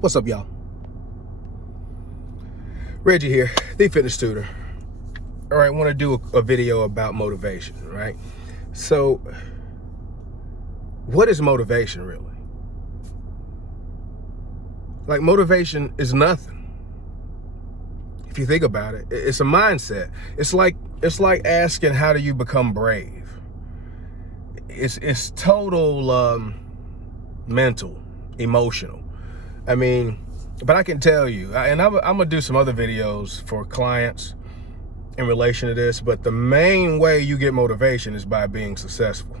What's up, y'all? Reggie here, the fitness tutor. All right, I want to do a video about motivation, right? So, what is motivation really? Like, motivation is nothing. If you think about it, it's a mindset. It's like asking, how do you become brave? It's total mental, emotional. I mean, but I can tell you, and I'm gonna do some other videos for clients in relation to this, but the main way you get motivation is by being successful.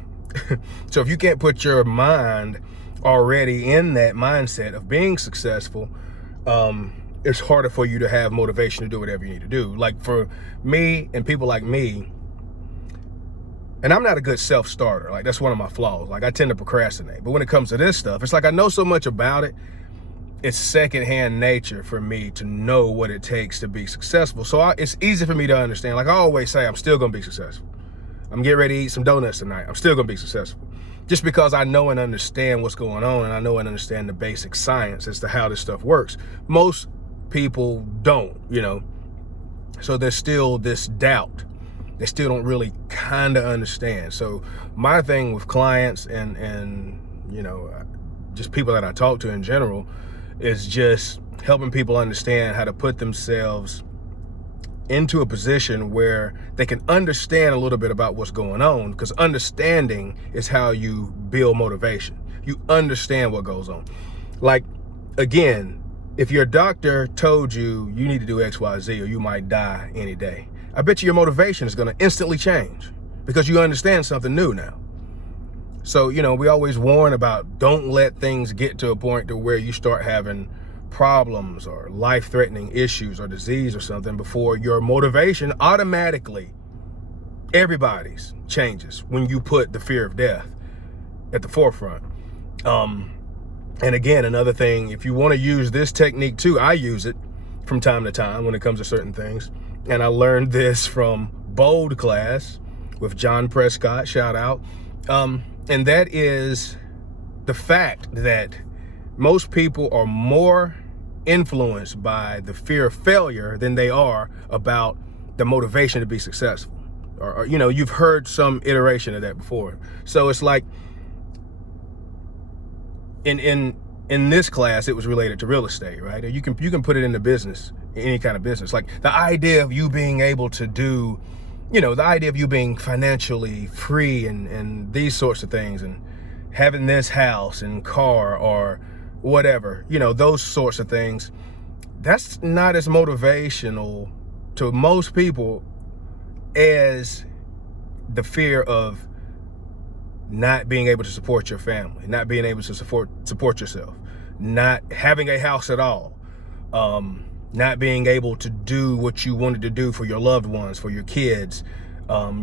So if you can't put your mind already in that mindset of being successful, it's harder for you to have motivation to do whatever you need to do. Like for me and people like me, and I'm not a good self-starter. Like that's one of my flaws. Like I tend to procrastinate. But when it comes to this stuff, it's like I know so much about it. It's secondhand nature for me to know what it takes to be successful. So it's easy for me to understand. Like I always say, I'm still gonna be successful. I'm getting ready to eat some donuts tonight. I'm still gonna be successful. Just because I know and understand what's going on, and I know and understand the basic science as to how this stuff works. Most people don't, So there's still this doubt. They still don't really kind of understand. So my thing with clients and just people that I talk to in general is just helping people understand how to put themselves into a position where they can understand a little bit about what's going on, because understanding is how you build motivation. You understand what goes on. Like, again, if your doctor told you you need to do X, Y, Z, or you might die any day, I bet you your motivation is going to instantly change because you understand something new now. So, we always warn about don't let things get to a point to where you start having problems or life-threatening issues or disease or something before your motivation automatically, everybody's changes when you put the fear of death at the forefront. And again, another thing, if you want to use this technique too, I use it from time to time when it comes to certain things. And I learned this from Bold Class with John Prescott, shout out. And that is the fact that most people are more influenced by the fear of failure than they are about the motivation to be successful. Or you've heard some iteration of that before. So it's like in this class, it was related to real estate, right? You can put it into business, any kind of business. Like the idea of you being able to do, the idea of you being financially free and these sorts of things, and having this house and car or whatever, those sorts of things, that's not as motivational to most people as the fear of not being able to support your family, not being able to support yourself, not having a house at all, not being able to do what you wanted to do for your loved ones, for your kids,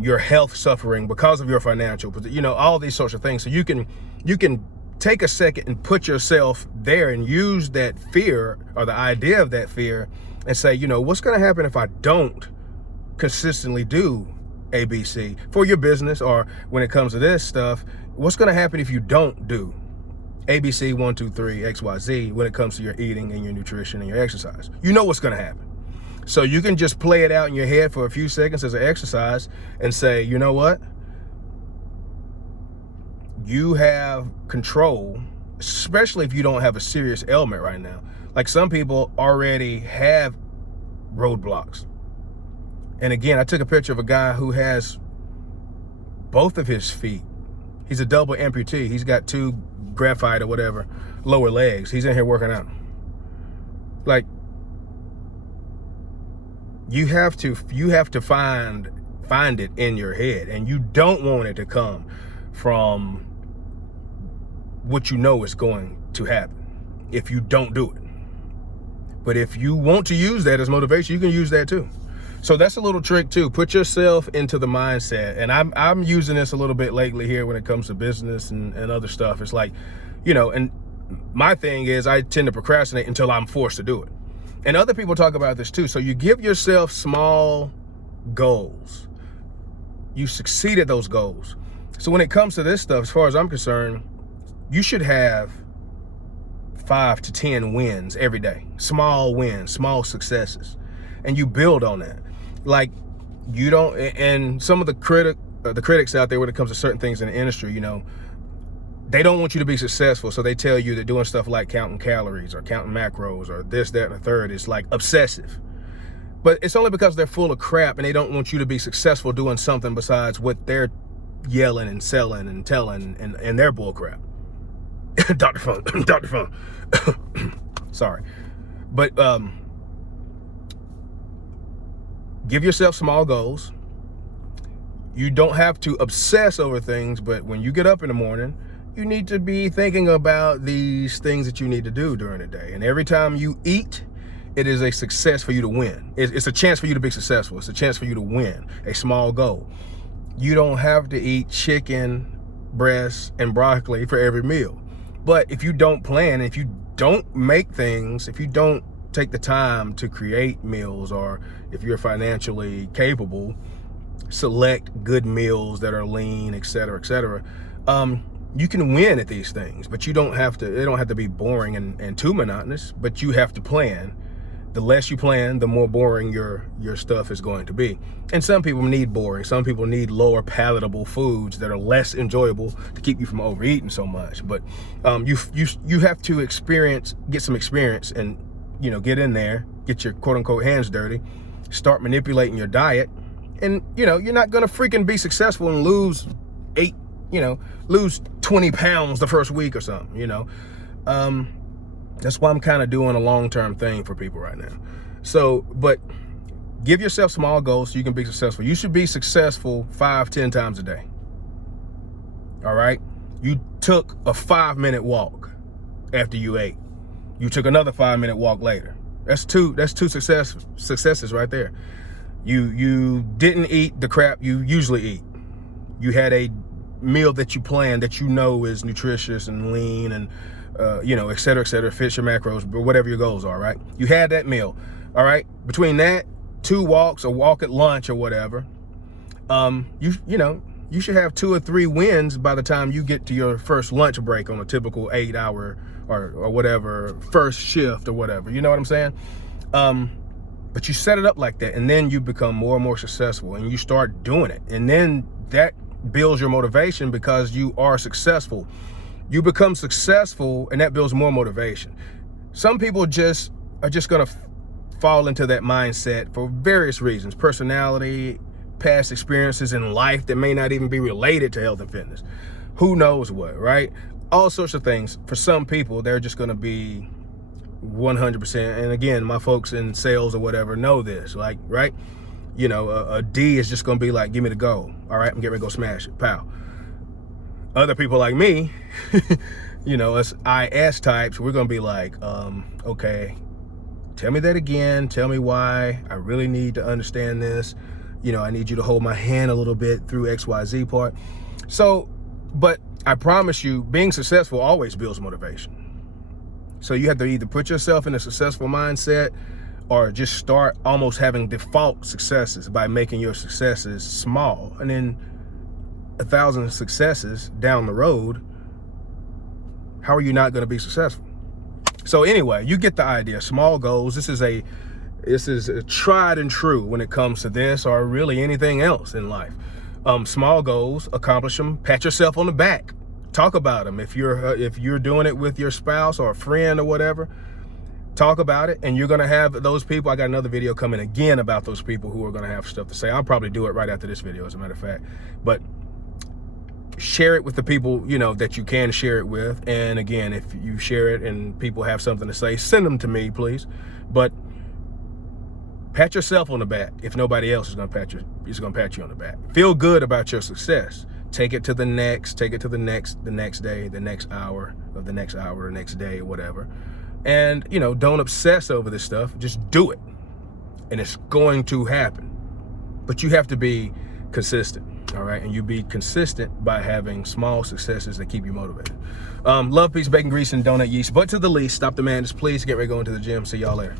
your health suffering because of your financial, all these sorts of things. So you can take a second and put yourself there and use that fear or the idea of that fear and say, what's going to happen if I don't consistently do ABC for your business? Or when it comes to this stuff, what's going to happen if you don't do ABC 1, 2, 3, XYZ when it comes to your eating and your nutrition and your exercise? You know what's going to happen. So you can just play it out in your head for a few seconds as an exercise and say, you know what? You have control, especially if you don't have a serious ailment right now. Like some people already have roadblocks. And again, I took a picture of a guy who has both of his feet. He's a double amputee. He's got 2 graphite or whatever lower legs. He's in here working out. Like, you have to find it in your head, and you don't want it to come from what you know is going to happen if you don't do it. But if you want to use that as motivation, you can use that too. So that's a little trick too. Put yourself into the mindset. And I'm using this a little bit lately here when it comes to business and other stuff. It's like, and my thing is I tend to procrastinate until I'm forced to do it. And other people talk about this too. So you give yourself small goals. You succeed at those goals. So when it comes to this stuff, as far as I'm concerned, you should have 5 to 10 wins every day, small wins, small successes, and you build on that. Like, you don't, and some of the critics out there when it comes to certain things in the industry, you know, they don't want you to be successful, so they tell you that doing stuff like counting calories or counting macros or this, that, and the third is like obsessive. But it's only because they're full of crap and they don't want you to be successful doing something besides what they're yelling and selling and telling and their bull crap. Dr. Fun, Dr. Fun. Sorry. But give yourself small goals. You don't have to obsess over things, but when you get up in the morning, you need to be thinking about these things that you need to do during the day. And every time you eat, it is a success for you to win. It's a chance for you to be successful. It's a chance for you to win a small goal. You don't have to eat chicken, breast, and broccoli for every meal. But if you don't plan, if you don't make things, if you don't take the time to create meals, or if you're financially capable, select good meals that are lean, et cetera, you can win at these things. But you don't have to, it don't have to be boring and too monotonous, but you have to plan. The less you plan, the more boring your stuff is going to be. And some people need boring. Some people need lower palatable foods that are less enjoyable to keep you from overeating so much. But you have to get some experience, and you know, get in there, get your quote unquote hands dirty, start manipulating your diet, and you know, you're not gonna freaking be successful and lose 20 pounds the first week or something. You know. That's why I'm kind of doing a long-term thing for people right now. So, but give yourself small goals so you can be successful. You should be successful 5-10 times a day. All right? You took a 5-minute walk after you ate. You took another 5-minute walk later. That's two successes right there. You didn't eat the crap you usually eat. You had a meal that you planned that you know is nutritious and lean and et cetera, fits your macros, but whatever your goals are, right? You had that meal, all right? Between that, 2 walks, a walk at lunch or whatever, you should have 2 or 3 wins by the time you get to your first lunch break on a typical 8-hour or whatever, first shift or whatever, you know what I'm saying? But you set it up like that, and then you become more and more successful, and you start doing it. And then that builds your motivation because you are successful. You become successful, and that builds more motivation. Some people are just gonna fall into that mindset for various reasons: personality, past experiences in life that may not even be related to health and fitness. Who knows what, right? All sorts of things. For some people, they're just gonna be 100%. And again, my folks in sales or whatever know this, like, right? You know, a D is just gonna be like, give me the goal. All right, I'm getting ready to go smash it, pow. Other people like me, you know, us IS types, we're gonna be like, okay, tell me that again, tell me why, I really need to understand this, you know, I need you to hold my hand a little bit through XYZ part. So, but I promise you, being successful always builds motivation. So you have to either put yourself in a successful mindset or just start almost having default successes by making your successes small, and then 1,000 successes down the road, how are you not going to be successful? So anyway, you get the idea. Small goals. This is a tried and true when it comes to this, or really anything else in life. Small goals, accomplish them, pat yourself on the back, talk about them. If you're doing it with your spouse or a friend or whatever, talk about it. And you're going to have those people. I got another video coming again about those people who are going to have stuff to say. I'll probably do it right after this video, as a matter of fact. But share it with the people, you know, that you can share it with. And again, if you share it and people have something to say, send them to me, please. But pat yourself on the back if nobody else is going to pat you on the back. Feel good about your success. Take it to the next, the next day, the next hour, the next day, whatever. And, you know, don't obsess over this stuff. Just do it. And it's going to happen. But you have to be consistent. All right, and you be consistent by having small successes that keep you motivated. Love, peace, bacon, grease, and donut yeast. But to the least, stop the madness, please. Get ready to go into the gym. See y'all later.